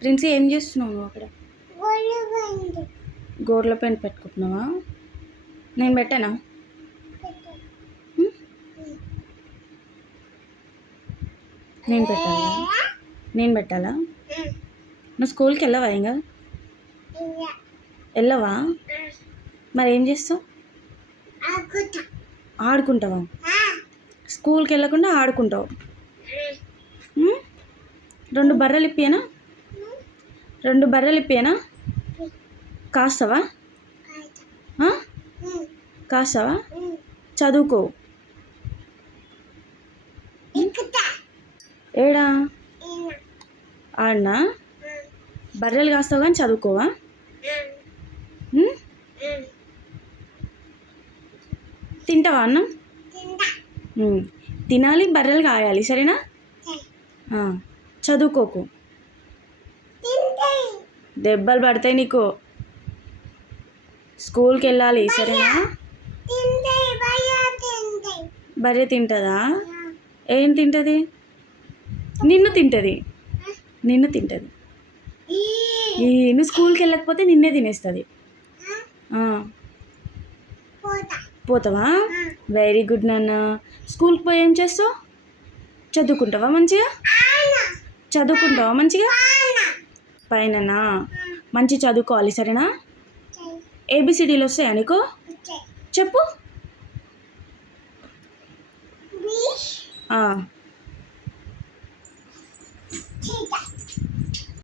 Princi ఏం చేస్తున్నావు నువ్వు అక్కడ? గోర్ల పెయింట్ పెట్టుకుంటున్నావా? నేను పెట్టానా? నేను పెట్టాలా? నేను పెట్టాలా? నువ్వు స్కూల్కి వెళ్ళవా? ఇంకా వెళ్ళవా? మరి ఏం చేస్తావు? ఆడుకుంటావా? స్కూల్కి వెళ్ళకుండా ఆడుకుంటావు. 2 బర్రెలు ఇప్పియనా? 2 బర్రెలు ఇప్పియనా? కాస్తావా? కాస్తావా? చదువుకో. ఏడా ఆడనా? బర్రెలు కాస్తావు కానీ చదువుకోవా? తింటావా అన్నం? తినాలి, బర్రెలు కాయాలి, సరేనా? చదువుకోకు, దెబ్బలు పడతాయి నీకు. స్కూల్కి వెళ్ళాలి, సరేనా? బర్రె తింటుందా? ఏం తింటుంది? నిన్ను తింటుంది. నువ్వు స్కూల్కి వెళ్ళకపోతే నిన్నే తినేస్తుంది. పోతావా? వెరీ గుడ్ నాన్న. స్కూల్కి పోయి ఏం చేస్తావు? చదువుకుంటావా మంచిగా? పైననా? మంచి చదువుకోవాలి, సరేనా? ఏబిసిడీలు వస్తాయా నీకు? చెప్పు.